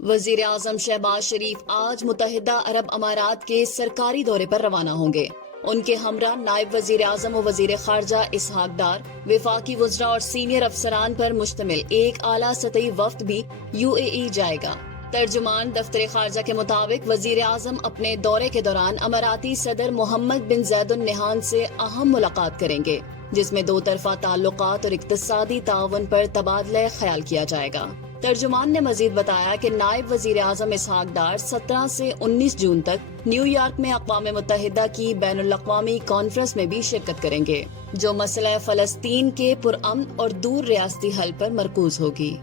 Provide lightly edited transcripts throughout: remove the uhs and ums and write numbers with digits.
वजीर आजम शहबाज शरीफ आज मुत्तहिदा अरब अमारात के सरकारी दौरे पर रवाना होंगे। उनके हमरा नायब वजीर आजम और वजीर खारजा इसहाक डार, वफाकी वज़रा और सीनियर अफसरान पर मुश्तमिल एक आला सतही वफ्द भी UAE जाएगा। तर्जुमान दफ्तर खारजा के मुताबिक वजीर आजम अपने दौरे के दौरान अमाराती सदर मोहम्मद बिन ज़ैद अल नहयान से अहम मुलाकात करेंगे, जिसमें दो तरफा ताल्लुकात और इक्तिसादी ताउन पर तबादला ख्याल किया जाएगा। तर्जुमान ने मजीद बताया कि नायब वजीर आजम इसहाक डार 17 से 19 जून तक न्यूयॉर्क में अक़वाम मुत्तहिदा की बैनुल अक़वामी कॉन्फ्रेंस में भी शिरकत करेंगे, जो मसला फ़लस्तीन के पुरअमन और दूर रियासती हल पर मरकूज होगी।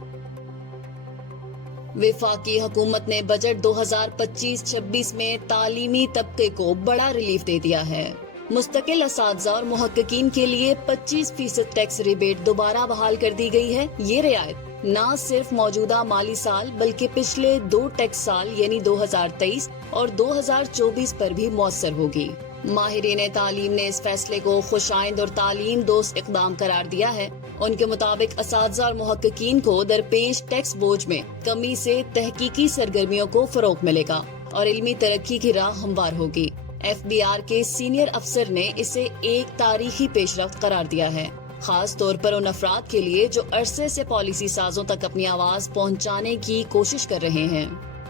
वफाकी हुकूमत ने बजट 2025-26 में तालीमी तबके को बड़ा रिलीफ दे दिया है। मुस्तकिल असातिज़ा और मुहक्किकीन के लिए 25% टैक्स रिबेट दोबारा बहाल कर दी गई है। ये रियायत न सिर्फ मौजूदा माली साल बल्कि पिछले 2 टैक्स साल यानी 2023 और 2024 पर भी मौसर होगी। माहिरीन तालीम ने इस फैसले को खुशाइंद और तालीम दोस्त इक़दाम करार दिया है। उनके मुताबिक असातिज़ा और मुहक्किकीन को दरपेश टैक्स बोझ में कमी से तहकीकी सरगर्मियों को फरोग मिलेगा और इल्मी तरक्की की राह हमवार होगी। FBR के सीनियर अफसर ने इसे एक तारीखी पेशरफ्त करार दिया है, खास तौर पर उन अफराद के लिए जो अरसे से पॉलिसी साजों तक अपनी आवाज पहुंचाने की कोशिश कर रहे हैं।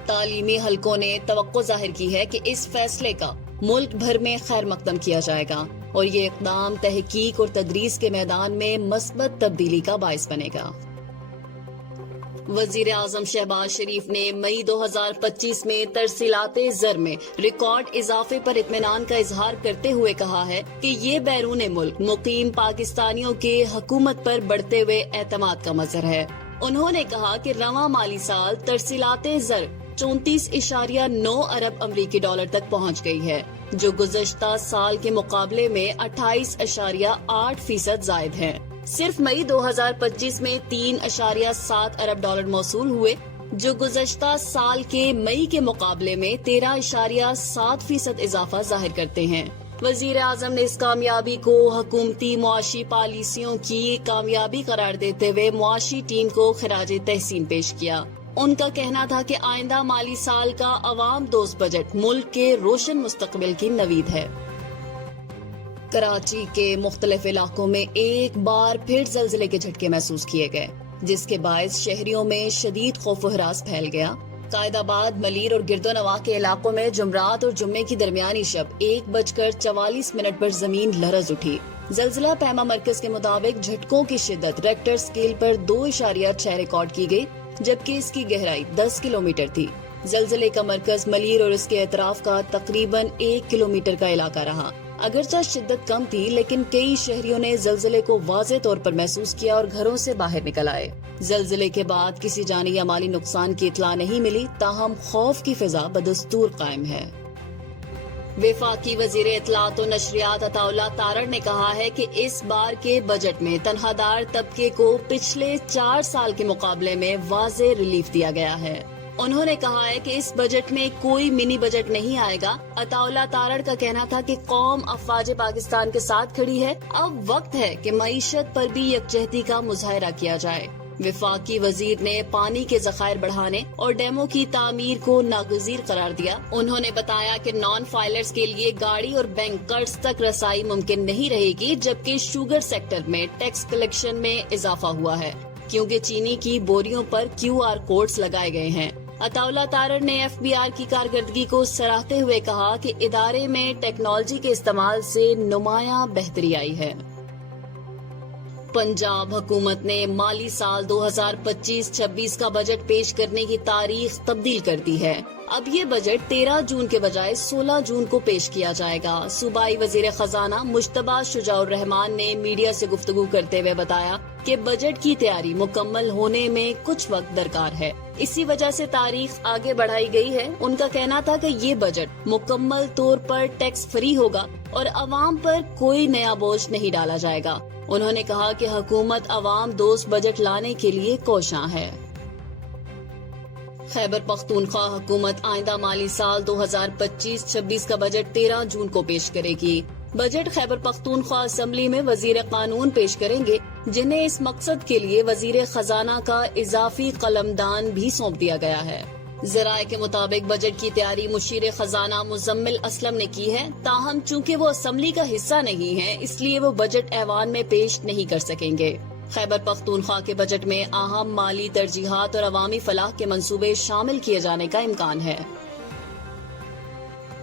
तालीमी हलकों ने तवक्को जाहिर की है कि इस फैसले का मुल्क भर में खैर मकदम किया जाएगा और ये इक़दाम तहकीक और तदरीस के मैदान में मस्बत तब्दीली का बाइस बनेगा। वजीर आजम शहबाज शरीफ ने मई 2025 में तरसीलाते ज़र में रिकॉर्ड इजाफे पर इत्मीनान का इजहार करते हुए कहा है कि ये बैरून मुल्क मुकीम पाकिस्तानियों के हुकूमत पर बढ़ते हुए एतमाद का मज़हर है। उन्होंने कहा कि रवां माली साल तरसीलाते ज़र 34.9 अरब अमरीकी डॉलर तक पहुँच गई है, जो गुज़श्ता साल के मुकाबले में 28.8% ज़ायद है। सिर्फ मई 2025 में 3.7 अरब डॉलर मौसूल हुए, जो गुज़श्ता साल के मई के मुकाबले में 13.7% इजाफा जाहिर करते हैं। वजीर आजम ने इस कामयाबी को हुकूमती मुआशी पॉलिसियों की कामयाबी करार देते हुए मुआशी टीम को खिराजे तहसीन पेश किया। उनका कहना था कि आइंदा माली साल का अवाम दोस्त बजट मुल्क के रोशन मुस्तकबिल की नवीद है। कराची के मुख्तलिफ इलाकों में एक बार फिर ज़लज़ले के झटके महसूस किए गए, जिसके बायस शहरियों में शदीद खौफ व हरास फैल गया। कायदाबाद, मलीर और गिरदोनवा के इलाकों में जुमरात और जुम्मे की दरमियानी शब 1:44 पर जमीन लरज उठी। ज़लज़ला पैमा मरकज के मुताबिक झटकों की शिद्दत रेक्टर स्केल पर 2.6 रिकॉर्ड की गई, जबकि इसकी गहराई 10 किलोमीटर थी। ज़लज़ले का मरकज मलीर और इसके अतराफ का तकरीबन 1 किलोमीटर का इलाका रहा। अगरचे शिद्दत कम थी, लेकिन कई शहरियों ने ज़लज़ले को वाज़े तौर पर महसूस किया और घरों से बाहर निकल आए। ज़लज़ले के बाद किसी जानी या माली नुकसान की इत्तला नहीं मिली, ताहम खौफ की फिजा बदस्तूर कायम है। वफाकी वजीर इत्तलात और नशरियात अताउल्लाह तारड़ ने कहा है कि इस बार के बजट में तनख्वाहदार तबके को पिछले 4 साल के मुकाबले में वाज़े रिलीफ दिया गया है। उन्होंने कहा है कि इस बजट में कोई मिनी बजट नहीं आएगा। अताउल्लाह तारड़ का कहना था कि कौम अफवाज पाकिस्तान के साथ खड़ी है, अब वक्त है कि मईशत पर भी यकजहती का मुजाहरा किया जाए। वफाकी वजीर ने पानी के ज़खायर बढ़ाने और डैमों की तामीर को नागजीर करार दिया। उन्होंने बताया कि नॉन फाइलर्स के लिए गाड़ी और बैंक कर्ज तक रसाई मुमकिन नहीं रहेगी, जबकि शुगर सेक्टर में टैक्स कलेक्शन में इजाफा हुआ है, क्योंकि चीनी की बोरियों पर QR कोड्स लगाए गए हैं। अताउल्लाह तारड़ ने FBR की कारकर्दगी को सराहते हुए कहा कि इदारे में टेक्नोलॉजी के इस्तेमाल से नुमाया बेहतरी आई है। पंजाब हुकूमत ने माली साल 2025-26 का बजट पेश करने की तारीख तब्दील कर दी है। अब ये बजट 13 जून के बजाय 16 जून को पेश किया जाएगा। सूबाई वजीर खजाना मुश्तबा शुजाउर रहमान ने मीडिया से गुफ्तगू करते हुए बताया कि बजट की तैयारी मुकम्मल होने में कुछ वक्त दरकार है, इसी वजह से तारीख आगे बढ़ाई गई है। उनका कहना था कि ये बजट मुकम्मल तौर पर टैक्स फ्री होगा और अवाम पर कोई नया बोझ नहीं डाला जाएगा। उन्होंने कहा कि हुकूमत अवाम दोस्त बजट लाने के लिए कोशां है। خیبر پختونخوا حکومت آئندہ مالی سال 2025-26 کا بجٹ 13 جون کو پیش کرے گی۔ بجٹ خیبر پختونخوا اسمبلی میں وزیر قانون پیش کریں گے، جنہیں اس مقصد کے لیے وزیر خزانہ کا اضافی قلمدان بھی سونپ دیا گیا ہے۔ ذرائع کے مطابق بجٹ کی تیاری مشیر خزانہ مزمل اسلم نے کی ہے، تاہم چونکہ وہ اسمبلی کا حصہ نہیں ہے اس لیے وہ بجٹ ایوان میں پیش نہیں کر سکیں گے۔ خیبر پختونخوا کے بجٹ میں اہم مالی ترجیحات اور عوامی فلاح کے منصوبے شامل کیے جانے کا امکان ہے۔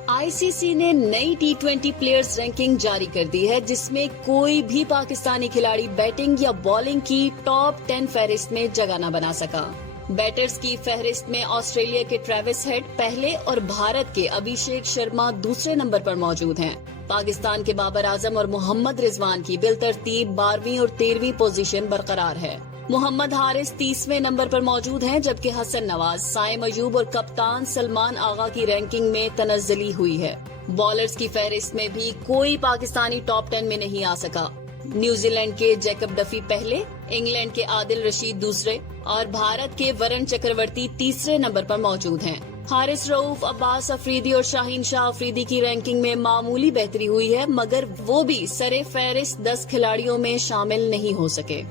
آئی سی سی نے نئی T20 پلیئرز رینکنگ جاری کر دی ہے، جس میں کوئی بھی پاکستانی کھلاڑی بیٹنگ یا بالنگ کی ٹاپ 10 فہرست میں جگہ نہ بنا سکا۔ بیٹرز کی فہرست میں آسٹریلیا کے ٹریوس ہیڈ پہلے اور بھارت کے ابھیشیک شرما دوسرے نمبر پر موجود ہیں۔ پاکستان کے بابر اعظم اور محمد رضوان کی بالترتیب 12ویں اور 13ویں پوزیشن برقرار ہے۔ محمد حارث 30ویں نمبر پر موجود ہیں، جبکہ حسن نواز، سائم ایوب اور کپتان سلمان آغا کی رینکنگ میں تنزلی ہوئی ہے۔ بالرز کی فہرست میں بھی کوئی پاکستانی ٹاپ 10 میں نہیں آ سکا۔ نیوزی لینڈ کے جیکب ڈفی پہلے، انگلینڈ کے عادل رشید دوسرے اور بھارت کے ورن چکرورتی تیسرے نمبر پر موجود ہیں۔ حارث رؤوف، عباس افریدی اور شاہین شاہ افریدی کی رینکنگ میں معمولی بہتری ہوئی ہے، مگر وہ بھی سرِ فہرست 10 کھلاڑیوں میں شامل نہیں ہو سکے۔